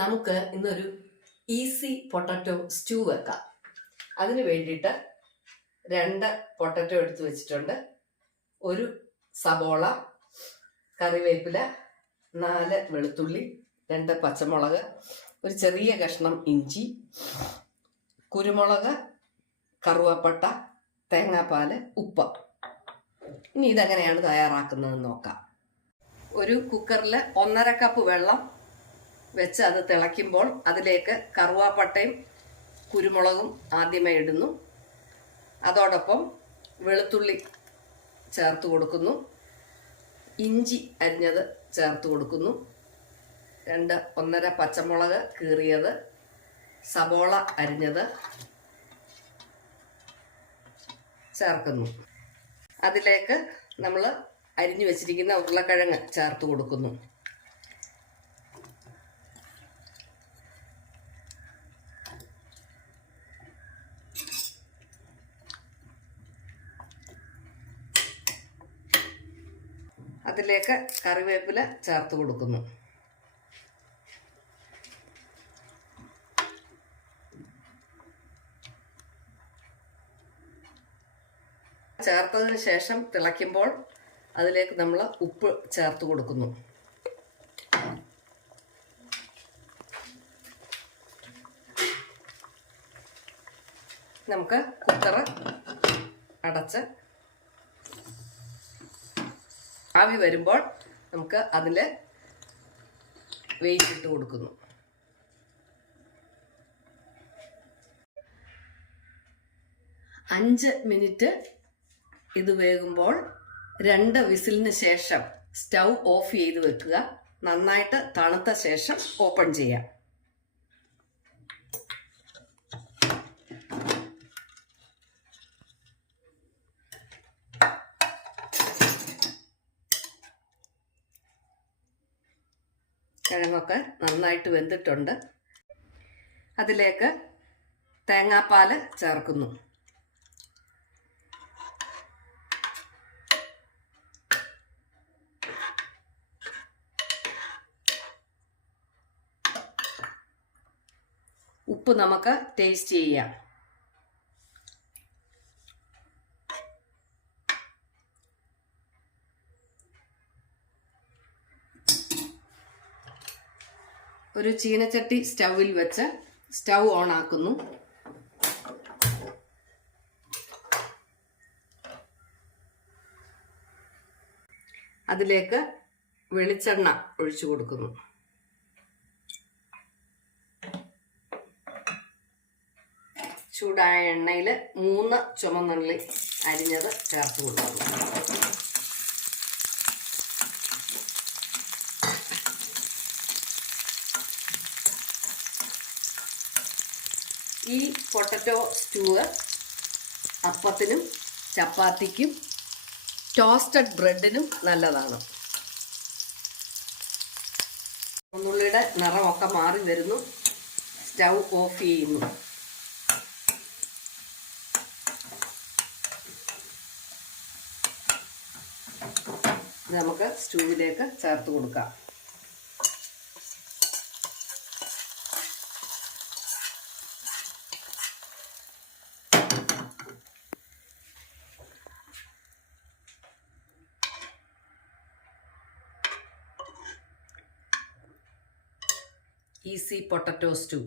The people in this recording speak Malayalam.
നമുക്ക് ഇന്നൊരു ഈസി പൊട്ടറ്റോ സ്റ്റൂ വെക്കാം. അതിന് വേണ്ടിയിട്ട് 2 പൊട്ടറ്റോ എടുത്തു വെച്ചിട്ടുണ്ട്, ഒരു സബോള, കറിവേപ്പില, 4 വെളുത്തുള്ളി, 2 പച്ചമുളക്, ഒരു ചെറിയ കഷ്ണം ഇഞ്ചി, കുരുമുളക്, കറുവപ്പട്ട, തേങ്ങാപ്പാല്, ഉപ്പ്. ഇനി ഇതെങ്ങനെയാണ് തയ്യാറാക്കുന്നതെന്ന് നോക്കാം. ഒരു കുക്കറിൽ 1.5 കപ്പ് വെള്ളം വെച്ച് അത് തിളയ്ക്കുമ്പോൾ അതിലേക്ക് കറുവാപ്പട്ടയും കുരുമുളകും ആദ്യമേ ഇടുന്നു. അതോടൊപ്പം വെളുത്തുള്ളി ചേർത്ത് കൊടുക്കുന്നു, ഇഞ്ചി അരിഞ്ഞത് ചേർത്ത് കൊടുക്കുന്നു, 1.5 പച്ചമുളക് കീറിയത്, സബോള അരിഞ്ഞത് ചേർക്കുന്നു. അതിലേക്ക് നമ്മൾ അരിഞ്ഞു വെച്ചിരിക്കുന്ന ഉരുളക്കിഴങ്ങ് ചേർത്ത് കൊടുക്കുന്നു. അതിലേക്ക് കറിവേപ്പില ചേർത്ത് കൊടുക്കുന്നു. ചേർത്തതിന് ശേഷം തിളയ്ക്കുമ്പോൾ അതിലേക്ക് നമ്മൾ ഉപ്പ് ചേർത്ത് കൊടുക്കുന്നു. നമുക്ക് കുക്കർ അടച്ച് ആവി വരുമ്പോൾ നമുക്ക് അതിൽ വെയിറ്റ് ഇട്ട് കൊടുക്കുന്നു. അഞ്ച് മിനിറ്റ് ഇത് വേകുമ്പോൾ 2 വിസിലിന് ശേഷം സ്റ്റൗ ഓഫ് ചെയ്ത് വെക്കുക. നന്നായിട്ട് തണുത്ത ശേഷം ഓപ്പൺ ചെയ്യാം. കിഴങ്ങൊക്കെ നന്നായിട്ട് വെന്തിട്ടുണ്ട്. അതിലേക്ക് തേങ്ങാപ്പാല് ചേർക്കുന്നു. ഉപ്പ് നമുക്ക് ടേസ്റ്റ് ചെയ്യാം. ഒരു ചീനച്ചട്ടി സ്റ്റൗവിൽ വെച്ച് സ്റ്റൗ ഓൺ ആക്കുന്നു. അതിലേക്ക് വെളിച്ചെണ്ണ ഒഴിച്ചു കൊടുക്കുന്നു. ചൂടായ എണ്ണയിൽ 3 ചുമന്നുള്ളി അരിഞ്ഞത് ചേർത്ത് കൊടുക്കുന്നു. ഈ പൊട്ടറ്റോ സ്റ്റൂവ് അപ്പത്തിനും ചപ്പാത്തിക്കും ടോസ്റ്റഡ് ബ്രെഡിനും നല്ലതാണ്. ചുമന്നുള്ളിയുടെ നിറമൊക്കെ മാറി വരുന്നു. സ്റ്റൗ ഓഫ് ചെയ്യുന്നു. ഇത് നമുക്ക് സ്റ്റൂവിലേക്ക് ചേർത്ത് കൊടുക്കാം. Easy potato stew.